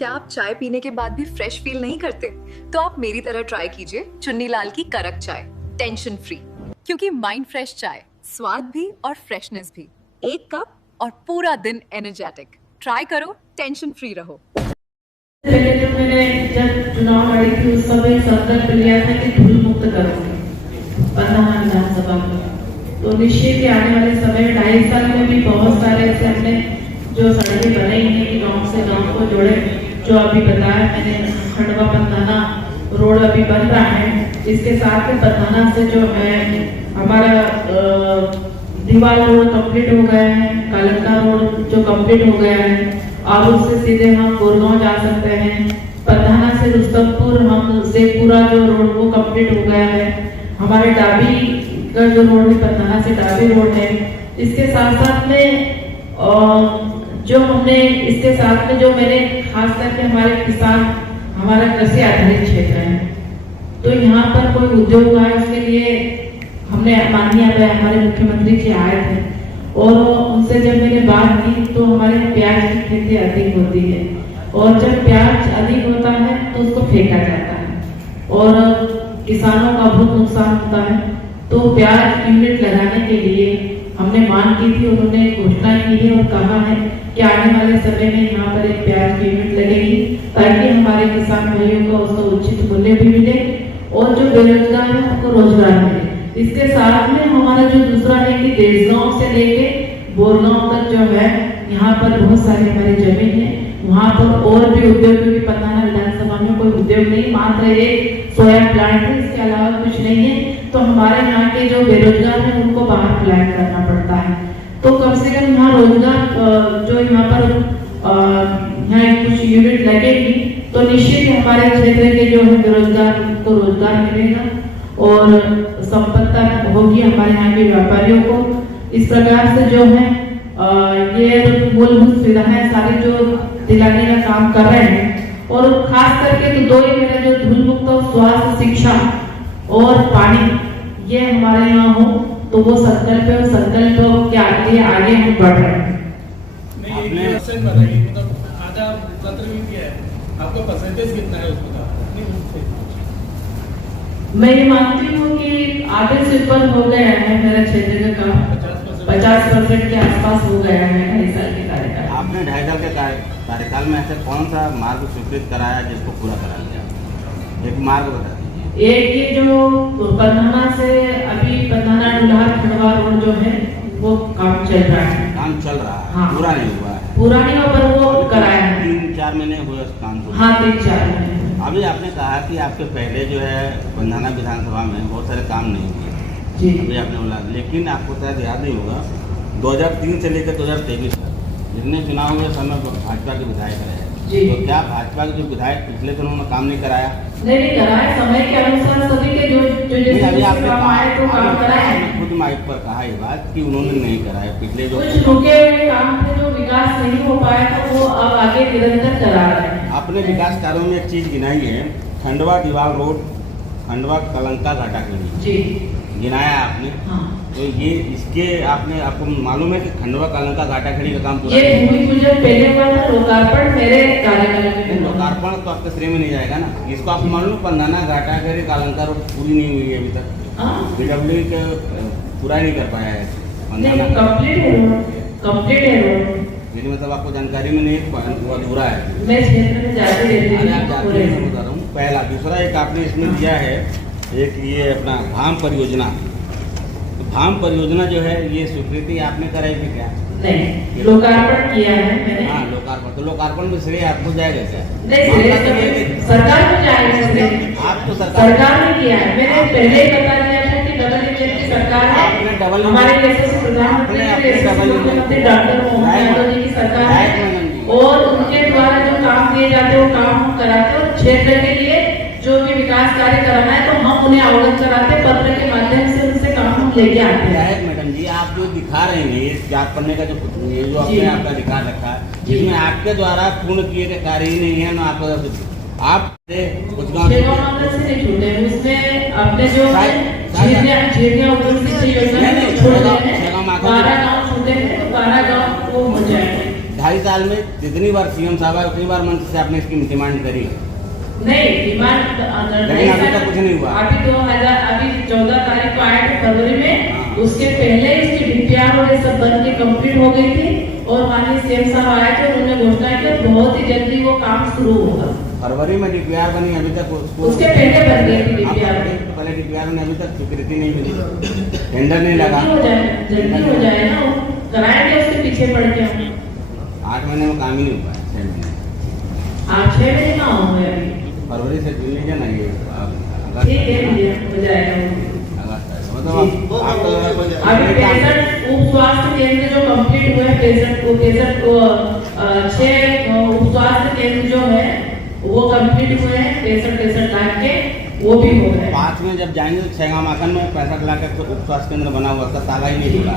क्या आप चाय पीने के बाद भी फ्रेश फील नहीं करते? तो आप मेरी तरह ट्राई कीजिए चुन्नीलाल की कड़क चाय, टेंशन फ्री। क्योंकि माइंड फ्रेश चाय, स्वाद भी और फ्रेशनेस भी, एक कप और पूरा दिन एनर्जेटिक। ट्राई करो, टेंशन फ्री रहो। पहले जब मैंने चुनाव लड़ी थी उस समय संकल्प लिया था कि धूल मुक्त करूंगी पंधाना विधानसभा में। तो निश्चित ही आने वाले समय में 2.5 साल में भी बहुत सारे ऐसे हमने जो सड़कें बनाई हैं कि गांव से गांव को जोड़े। जो अभी बताया मैंने, खंडवा पंधाना रोड अभी बन रहा है। इसके साथ में पंधाना से जो है हमारा दीवार रोड कंप्लीट हो गया है, कालंका रोड जो कंप्लीट हो गया है। अब उससे सीधे हम गोरगांव जा सकते हैं। पंधाना से रुस्तमपुर हम से पूरा जो रोड वो कंप्लीट हो गया है। हमारे डाबी का जो रोड है पंधाना से डाबी रोड है। इसके साथ साथ में जो हमने इसके साथ में जो मैंने खास करके हमारे किसान, हमारा कृषि आधारित क्षेत्र है, तो यहाँ पर कोई उद्योग आए उसके लिए हमने माननीय हमारे मुख्यमंत्री जी आए थे और उनसे जब मैंने बात की तो हमारे यहाँ प्याज की खेती अधिक होती है और जब प्याज अधिक होता है तो उसको फेंका जाता है और किसानों का बहुत नुकसान होता है। तो प्याज यूनिट लगाने के लिए हमने मांग की थी, उन्होंने घोषणा की है और कहा है कि आने वाले समय में यहाँ पर एक प्याज की यूनिट लगेगी ताकि हमारे किसान भाइयों को उसका उचित मूल्य भी मिले और जो बेरोजगार है उनको रोजगार मिले। इसके साथ में हमारा जो दूसरा है कि देशगांव से लेके बोरगांव तक जो है यहाँ पर बहुत सारी हमारी जमीन है, वहाँ पर और भी उद्योग, क्योंकि पंधाना विधानसभा में कोई उद्योग नहीं, मात्र एक सोया प्लांट है, इसके अलावा कुछ नहीं है। तो हमारे यहाँ के जो बेरोजगार हैं उनको बाहर प्लान करना पड़ता है। तो कम से कम यहाँ रोजगार जो यहाँ पर यहाँ कुछ यूनिट लगेगी तो निश्चित हमारे क्षेत्र के जो है बेरोजगार उनको रोजगार मिलेगा और संपत्ता होगी हमारे यहाँ के व्यापारियों को। इस प्रकार से जो है ये मूलभूत सुविधाएं सारी जो दिलाने का काम कर रहे हैं और खास करके तो दो ही मेरा जो धूल मुक्त और स्वास्थ्य, शिक्षा और पानी, ये हमारे यहाँ हो तो वो संकल्प है, संकल्प के लिए आगे हम बढ़ रहे हैं। आधा सत्र भी किया है, आपका परसेंटेज कितना है उसका? मैं ये मानती हूँ कि आधे से ऊपर हो गया है मेरा क्षेत्र का काम, 50% के आसपास हो गया है 2.5 साल के कार्यकाल। आपने 2.5 साल के कार्यकाल में ऐसा कौन सा मार्ग स्वीकृत कराया जिसको पूरा करा लिया? एक मार्ग बता दीजिए। एक ये जो पंधाना से अभी पंधाना डुलार खंडवा रोड जो है वो काम चल रहा है। काम चल रहा है? हाँ। पूरा नहीं हुआ है? पूरा नहीं हुआ पर वो कराया है। 3-4 महीने हुए उस काम को? हाँ, 3-4 महीने। अभी आपने कहा कि आपके पहले जो है पंधाना विधानसभा में बहुत सारे काम नहीं हुए जी। अभी आपने बोला, लेकिन आपको शायद याद नहीं होगा 2003 से लेकर 2023 तक जितने चुनाव हुए समय भाजपा के विधायक रहे, तो क्या भाजपा के जो विधायक पिछले दिनों में काम नहीं कराया? नहीं कराया, समय के अनुसार सभी के जो अभी आपने काम आए तो काम कराया। खुद माइक पर कहा ये बात कि उन्होंने नहीं कराया पिछले जो कुछ रुके हुए काम थे, जो विकास नहीं हो पाया था वो अब आगे निरंतर करा रहे हैं। अपने विकास कार्यों में एक चीज गिनाई है, खंडवा दीवार रोड, खंडवा कलंका घाटा के जी गिनाया आपने। हाँ। तो ये इसके आपको मालूम है कि खंडवा कलंका घाटा खेड़ी का काम पूरा ये भूमि पूजन पहले हुआ था, लोकार्पण मेरे कार्यकाल में। लोकार्पण तो आपके श्रेय में नहीं जाएगा ना, इसको आपको मालूम है पंधाना घाटा खेड़ी कलंका रोड पूरी नहीं हुई है अभी तक। पीडब्ल्यू के पूरा नहीं कर पाया है कंप्लीट है रोड। मेरी मतलब आपको जानकारी में नहीं, वो अधूरा है। मैं क्षेत्र में जाते रहती हूँ। मैं बता रहा हूँ। पहला, दूसरा एक आपने इसमें दिया है एक ये अपना धाम परियोजना। तो धाम परियोजना जो है ये स्वीकृति आपने कराई थी क्या? नहीं, लोकार्पण किया है मैंने। हाँ, लोकार्पण। तो लोकार्पण में श्रेय आपको जाएगा क्या? नहीं, सरकार को जाएगा श्रेय। आपको सरकार ने किया है। मैंने पहले ही बता दिया था कि डबल इंजन की सरकार है, हमारे यशस्वी प्रधानमंत्री डॉक्टर मोहन यादव जी की सरकार है और उनके द्वारा जो काम दिए जाते हैं वो काम हम कराते हैं। क्षेत्र के लिए जो भी विकास कार्य कराना है तो हम उन्हें अवगत कराते, पत्र के माध्यम से उनसे काम हम लेके आते हैं। मैडम जी, आप जो दिखा रहे हैं ये जात पढ़ने का जो अपने आपका दिखा रखा है, जिसमें आपके द्वारा पूर्ण किए गए कार्य ही नहीं है ना, आप कुछ गाँव से नहीं छूटे, उसमें अपने जो झीरिया उद्योग सिंचाई योजना छोड़ रहे हैं, 12 गाँव छूटे हैं तो 12 गाँव वो हो जाएंगे। 2.5 साल में जितनी बार सीएम साहब आए उतनी बार मंच से आपने इसकी डिमांड करी है, नहीं डिमांड लेकिन अभी तक कुछ नहीं हुआ। अभी 14 तारीख को आया था फरवरी में, उसके पहले इसकी डीपीआर और ये सब बन के कंप्लीट हो गई थी और माननीय सीएम साहब आए थे, उन्होंने घोषणा की बहुत ही जल्दी वो काम शुरू होगा। फरवरी में डीपीआर बनी, अभी तक उसके पहले बन गई थी डीपीआर। पहले डीपीआर में अभी तक स्वीकृति नहीं मिली, टेंडर नहीं लगा। जल्दी हो जाए ना, कराएंगे उसके पीछे पड़ के हम। 8 महीने में काम ही नहीं हुआ है, 6 महीने। 6 महीने ना हो गए अभी, फरवरी से जून लीजिए ना, ये ठीक है भैया, हो जाएगा। मतलब अभी 63 उप स्वास्थ्य केंद्र जो कंप्लीट हुए, 63 उप स्वास्थ्य केंद्र जो है वो कंप्लीट हुए हैं, 63 लाख के, वो भी हो गए। 5 में जब जाएंगे तो 6 माखन में 65 लाख का उप स्वास्थ्य केंद्र बना हुआ था, ताला ही नहीं खुला,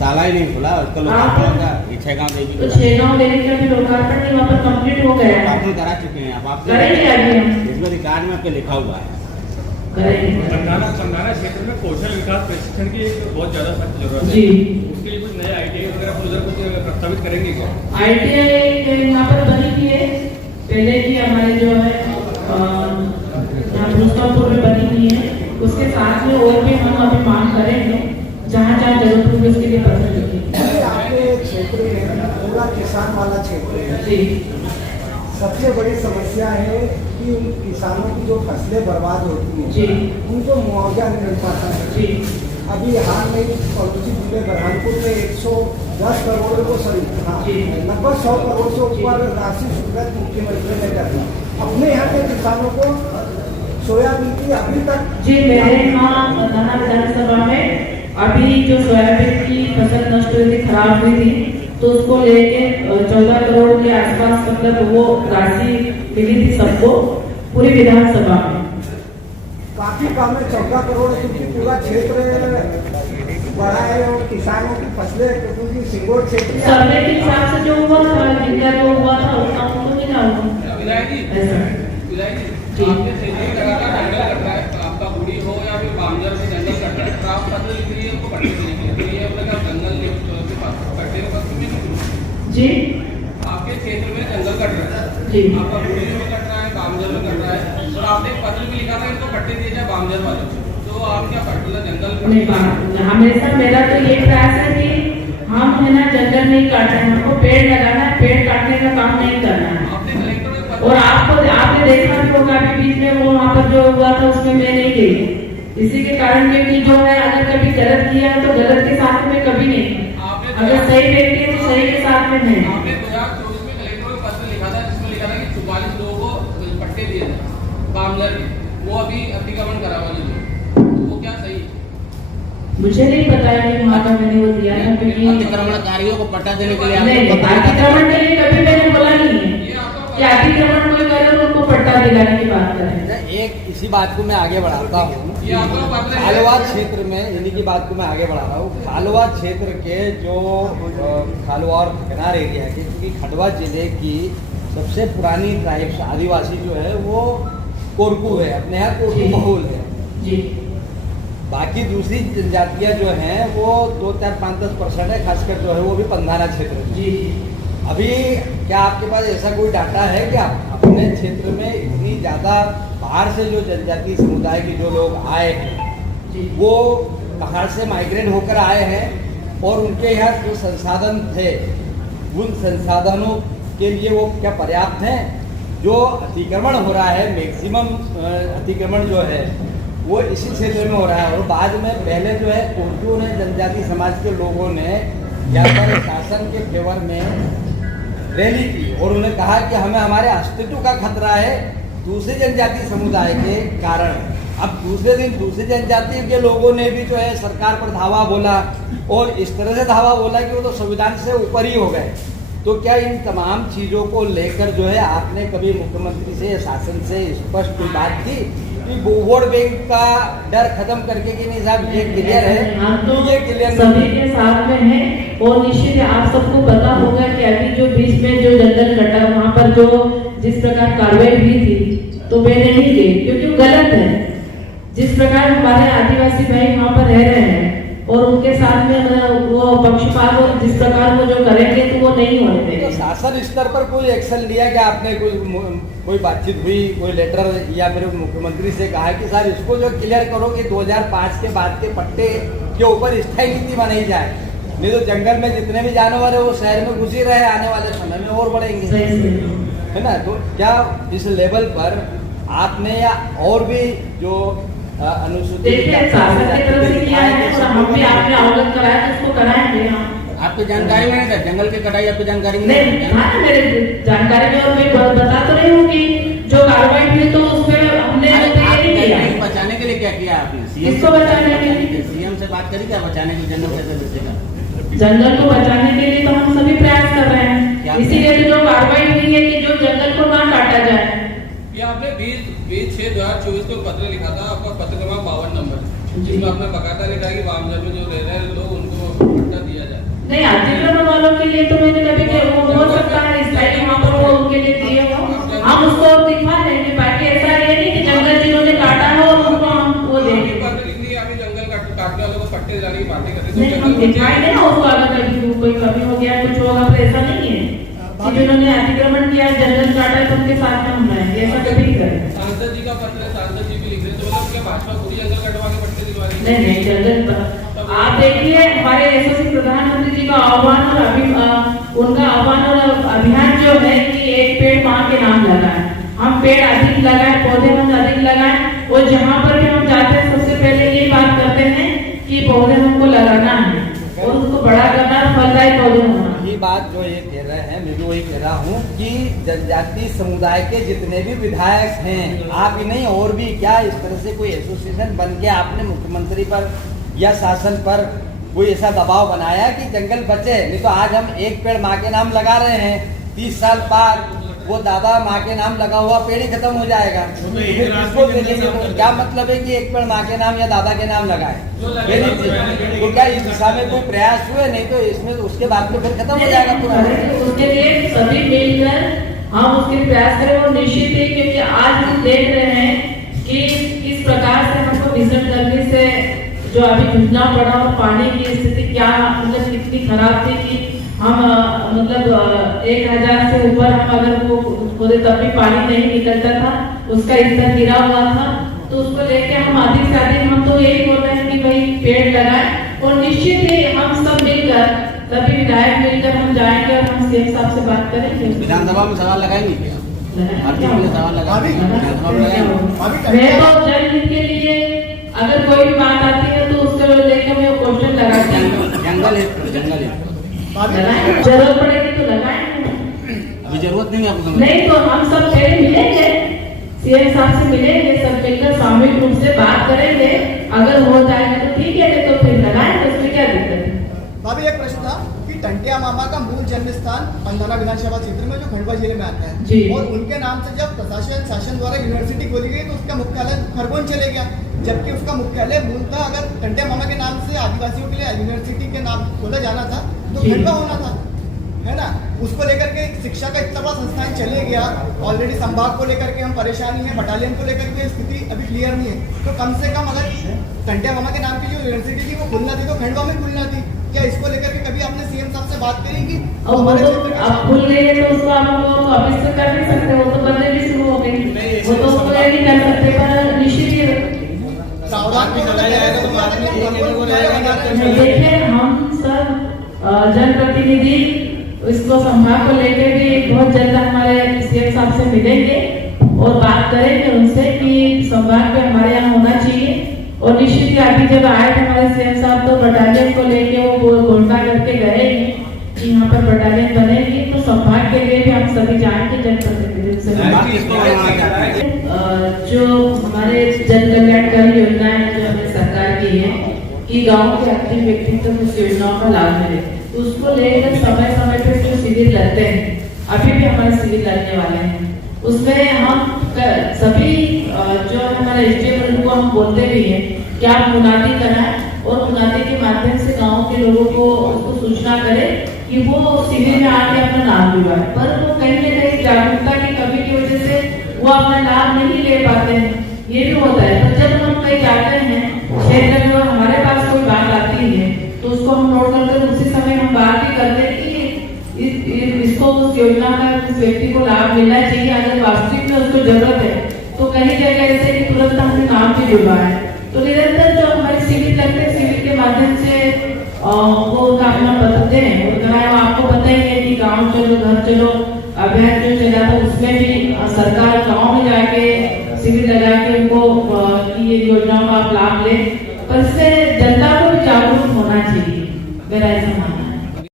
ताला ही नहीं खुला। उसका लोकार्पण का 6 गाँव देवी, तो 6 गाँव देवी का भी लोकार्पण नहीं, वहाँ पर कंप्लीट हो गया है, आपने करा चुके हैं आप करेंगे अभी हम, इसमें रिकॉर्ड में आपके लिखा हुआ है। संधाना क्षेत्र में कौशल विकास प्रशिक्षण की एक बहुत ज्यादा सख्त जरूरत है जी। उसके लिए कुछ नए आईटीआई वगैरह उधर कुछ प्रस्तावित करेंगे क्या? ITI यहाँ पर बनी हुई है, पहले की हमारे जो है यहाँ मुजफ्फरपुर में बनी हुई है, उसके साथ में और भी हम अभी मांग करेंगे, जहाँ जहाँ जरूरत होगी उसके लिए पत्र लिखेंगे। आपके क्षेत्र में पूरा किसान वाला क्षेत्र है जी। सबसे बड़ी समस्या है कि उन किसानों की जो फसलें बर्बाद होती हैं जी। उनको मुआवजा नहीं मिल पाता है। जी। अभी हाल में पड़ोसी जिले बरहानपुर में 110 करोड़ को लगभग 100 करोड़ से ऊपर राशि स्वीकृत मुख्यमंत्री ने कर दी। अपने यहाँ के किसानों को सोयाबीन की अभी तक जी, मेरे यहाँ प्रधान विधानसभा में अभी जो सोयाबीन की फसल नष्ट हुई थी, खराब हुई थी, तो उसको लेके 14 करोड़ के आसपास मतलब वो राशि मिली थी सबको पूरी विधानसभा में। काफी कम है, 14 करोड़, क्योंकि पूरा क्षेत्र बड़ा है और किसानों की फसलें क्योंकि सिंगोर क्षेत्र सर्वे के हिसाब से जो हुआ था, जितना जो हुआ था उतना उनको मिला होगा। आपके क्षेत्र में लगातार जंगल कट रहा है, आपका बुढ़ी हो या फिर बामजर से जंगल कट रहा है, तो आप पत्र लिख रही है उनको पट्टे देने के लिए, तो ये अपने जंगल कट्टे के वक्त में जी। आपके क्षेत्र में जंगल कट रहा है जी। आपका बुढ़ी में कट रहा है, बामजर में कट रहा है, और आपने एक पत्र भी लिखा था इनको पट्टे दिए जाए बामजर वालों को, तो आप क्या पट्टे जंगल हमेशा मेरा तो ये प्रयास है कि हम है ना जंगल नहीं काटना है, हमको पेड़ लगाना है, पेड़ काटने का काम नहीं करना है। और आपने देखा भी होगा अभी बीच में वो वहाँ पर जो हुआ था उसमें मैं नहीं गई, इसी के कारण क्योंकि जो है अगर कभी गलत किया तो गलत के साथ में कभी नहीं, अगर सही व्यक्ति है तो सही के साथ में नहीं। आपने 2024 में कलेक्टर को पत्र लिखा था जिसमें लिखा था कि 44 लोगों को पट्टे दिए थे बामजर के, वो अभी अतिक्रमण करा हुआ नहीं, वो क्या सही? मुझे नहीं पता है कि वहाँ का मैंने वो दिया था, क्योंकि अतिक्रमणकारियों को पट्टा देने के लिए नहीं, अतिक्रमण के लिए कभी मैंने बोला नहीं है कि अतिक्रमण कोई करे तो उनको पट्टा दिलाने की बात करें। एक इसी बात को मैं आगे बढ़ाता हूँ, खालवा क्षेत्र में इन्हीं की बात को मैं आगे बढ़ा रहा हूँ। खालवा क्षेत्र के जो खालवा और खगनार एरिया है, क्योंकि खंडवा जिले की सबसे पुरानी ट्राइब्स आदिवासी जो है वो कोरकू है, अपने यहाँ कोरकू बहुल है जी। बाकी दूसरी जनजातियाँ जो हैं वो 2, 4, 5, 10% है, खासकर जो है वो भी पंधाना क्षेत्र में जी। अभी क्या आपके पास ऐसा कोई डाटा है कि अपने क्षेत्र में इतनी ज़्यादा बाहर से जो जनजातीय समुदाय के जो लोग आए हैं वो बाहर से माइग्रेट होकर आए हैं और उनके यहाँ जो संसाधन थे उन संसाधनों के लिए वो क्या पर्याप्त हैं? जो अतिक्रमण हो रहा है, मैक्सिमम अतिक्रमण जो है वो इसी क्षेत्र में हो रहा है। और बाद में पहले जो है उर्दू ने जनजाति समाज के लोगों ने यहाँ पर शासन के फेवर में रैली की और उन्होंने कहा कि हमें हमारे अस्तित्व का खतरा है दूसरे जनजाति समुदाय के कारण। अब दूसरे दिन दूसरी जनजाति के लोगों ने भी जो है सरकार पर धावा बोला और इस तरह से धावा बोला कि वो तो संविधान से ऊपर ही हो गए। तो क्या इन तमाम चीज़ों को लेकर जो है आपने कभी मुख्यमंत्री से शासन से स्पष्ट कोई बात की कि वोट बैंक का डर खत्म करके कि नहीं साहब ये क्लियर है? हम तो ये क्लियर सभी के साथ में है और निश्चित है आप सबको पता होगा कि अभी जो बीच में जो जंगल कटा वहाँ पर जो जिस प्रकार कार्रवाई हुई थी तो मैं नहीं गई क्योंकि वो गलत है। जिस प्रकार हमारे आदिवासी भाई वहाँ पर रह रहे हैं और उनके साथ में वो पक्षपात और जिस प्रकार वो जो करेंगे तो वो नहीं होने तो देंगे। शासन स्तर पर कोई एक्शन लिया क्या आपने? कोई बातचीत हुई, कोई लेटर या फिर मुख्यमंत्री से कहा कि सर इसको जो क्लियर करो कि 2005 के बाद के पट्टे के ऊपर स्थायी नीति बनाई जाए, नहीं तो जंगल में जितने भी जानवर है वो शहर में घुस ही रहे, आने वाले समय में और बढ़ेंगे, है ना? तो क्या इस लेवल पर आपने या और भी जो अनुसूचित शासन की तरफ से किया है और हम भी आपने अवगत कराया तो उसको कराएंगे हम। आपकी जानकारी में नहीं था जंगल की कटाई, आपकी जानकारी में नहीं, हाँ मेरे जानकारी में, और मैं बता तो रही हूँ कि जो कार्रवाई हुई तो उसमें हमने बचाने के लिए क्या किया आपने? किसको बचाने के लिए? सीएम से बात करी क्या बचाने के जंगल कैसे बचेगा? जंगल को बचाने के लिए तो हम सभी प्रयास कर रहे हैं, इसीलिए तो जो कार्रवाई हुई है कि जो जंगल को ना काटा जाए। ये आपने 20/6/2024 को पत्र लिखा था, आपका पत्र क्रमांक 52 नंबर, जिसमें आपने बकायदा लिखा कि वामजल में जो रह रहे हैं लोग उनको पट्टा दिया जाए। नहीं, अतिक्रमण वालों के लिए तो मैंने कभी वो हो सकता है इस टाइम वहाँ पर वो उनके लिए दिए हो, हम उसको दिखा देंगे। बाकी ऐसा ये नहीं कि जंगल जिन्होंने काटा है और उनको हम वो देंगे। पत्र लिख दिया आपने जंगल काटने वालों को पट्टे दिलाने की बातें करते नहीं, हम दिखाएंगे ना उसको, अगर कभी कोई कमी हो गया कुछ होगा तो ऐसा नहीं है कि जिन्होंने अतिक्रमण किया जंगल काटा है तो उनके साथ में हम रहेंगे, ऐसा कभी नहीं करेंगे। सांसद जी का पत्र है, सांसद जी भी लिख रहे, तो मतलब क्या भाजपा पूरी जंगल कटवा के पट्टे दिलवा रही है? नहीं, जंगल आप देखिए हमारे यशस्वी प्रधानमंत्री जी का आह्वान और उनका आह्वान और अभियान जो है कि एक पेड़ माँ के नाम लगाएं, हम पेड़ अधिक लगाएं, पौधे हम अधिक लगाएं, और जहाँ पर भी हम जाते हैं सबसे पहले ये बात करते हैं कि पौधे हमको लगाना है और उसको बड़ा करना है, फलदायी पौधे होना। ये बात जो ये कह रहे हैं, मैं भी वही कह रहा हूँ कि जनजातीय समुदाय के जितने भी विधायक हैं, आप ही नहीं और भी क्या इस तरह से कोई एसोसिएशन बन के आपने मुख्यमंत्री पर या शासन पर कोई ऐसा दबाव बनाया कि जंगल बचे? नहीं तो आज हम एक पेड़ माँ के नाम लगा रहे हैं, 30 साल बाद वो दादा माँ के नाम लगा हुआ पेड़ ही खत्म हो जाएगा, तो फिर किसको देंगे? तो क्या मतलब है कि एक पेड़ माँ के नाम या दादा के नाम लगाए? तो क्या इस दिशा में कोई प्रयास हुए? नहीं तो इसमें तो उसके बाद में फिर खत्म हो जाएगा पूरा। उसके लिए सभी मिलकर हम उसके प्रयास करें और निश्चित ही, क्योंकि आज हम देख रहे हैं कि किस प्रकार से हमको भीषण गर्मी से जो अभी जूझना पड़ा और पानी की स्थिति क्या मतलब कितनी खराब थी कि हम मतलब 1000 से ऊपर हम अगर वो खोदे तब भी पानी नहीं निकलता था, उसका स्तर गिरा हुआ था। तो उसको लेके हम अधिक से अधिक हम तो यही बोल रहे हैं कि भाई पेड़ लगाएं, और निश्चित ही हम सब मिलकर सभी विधायक मिलकर हम जाएंगे और हम सीएम साहब से बात करेंगे। विधानसभा में सवाल लगाएंगे क्या? सवाल लगाएंगे? मैं तो जल के लिए अगर कोई भी बात आती है तो उसको लेकर मैं क्वेश्चन लगाती हूँ। जंगल है जरूरत पड़ेगी तो लगाएंगे, अभी जरूरत नहीं है आपको? नहीं तो हम सब पहले मिलेंगे, सीएम साहब से मिलेंगे, सब मिलकर सामूहिक रूप से बात करेंगे, अगर हो जाएगा तो ठीक है, नहीं तो फिर लगाएंगे, उसमें क्या दिक्कत है? भाभी एक प्रश्न था कि टंटिया मामा का मूल जन्म स्थान पंधाना विधानसभा क्षेत्र में जो खंडवा जिले में आता जी। है, और उनके नाम से जब प्रशासन शासन द्वारा यूनिवर्सिटी खोली गई तो उसका मुख्यालय खरगोन चले गया, जबकि उसका मुख्यालय मूलतः अगर टंटिया मामा के नाम से आदिवासियों के लिए यूनिवर्सिटी के नाम खोला जाना था तो खंडवा होना था, है ना? उसको लेकर के शिक्षा का इतना बड़ा संस्थान चले गया, ऑलरेडी संभाग को लेकर के हम परेशानी है, बटालियन को लेकर के स्थिति अभी क्लियर नहीं है, तो कम से कम अगर टंटिया मामा के नाम की जो यूनिवर्सिटी थी वो खुलना थी तो खंडवा में खुलना थी। क्या इसको लेकर के कभी आपने सीएम साहब से बात करी कि अब खुल गई है तो उसको हम ऑफिस से कर नहीं सकते, वो तो बंदे भी शुरू हो गई, वो तो उसको ये नहीं कर सकते, पर निश्चित देखिए हम सब जनप्रतिनिधि इसको संभाग को लेके भी बहुत जल्द हमारे सीएम साहब से मिलेंगे और बात करेंगे उनसे कि संभाग में हमारे यहाँ होना चाहिए। और निश्चित ही अभी जब आए थे हमारे सीएम साहब तो बटालियन को लेके वो घोषणा करके गए कि यहाँ पर बटालियन बनेगी, तो संभाग के लिए भी हम सभी जाएंगे जनप्रतिनिधियों से। जो हमारे जन कल्याणकारी योजनाएं जो हमें सरकार की है कि गाँव के अंतिम व्यक्ति तक उस योजनाओं का लाभ मिले, तो उसको लेकर समय समय पर जो शिविर लगते हैं, अभी भी हमारे शिविर लगने वाले हैं, उसमें हम सभी जो हमारे एसडीएम उनको हम बोलते भी हैं कि आप मुनादी कराएं और मुनादी के माध्यम से गाँव के लोगों को उसको सूचना करें कि वो शिविर में आके अपना नाम लिवाए, पर वो कहीं न कहीं जागरूकता की कमी की वजह से वो अपना लाभ नहीं ले पाते हैं, ये भी होता है। तो जब हम कहीं जाते हैं क्षेत्र में हमारे पास कोई बात आती है योजना का उस व्यक्ति को लाभ मिलना चाहिए। अगर वास्तविक में उसको जरूरत है तो कहीं जगह ऐसे कि तुरंत हमने नाम भी जुड़वा है, तो निरंतर जो हमारे शिविर लगते हैं, शिविर के माध्यम से वो अपना बताते हैं और कराए। आपको पता ही है कि गाँव चलो घर चलो अभियान जो चला था, उसमें भी सरकार गाँव में जाके शिविर लगा के उनको ये योजनाओं का आप लाभ ले, पर इससे जनता को भी जागरूक होना चाहिए, मेरा ऐसा मानना है।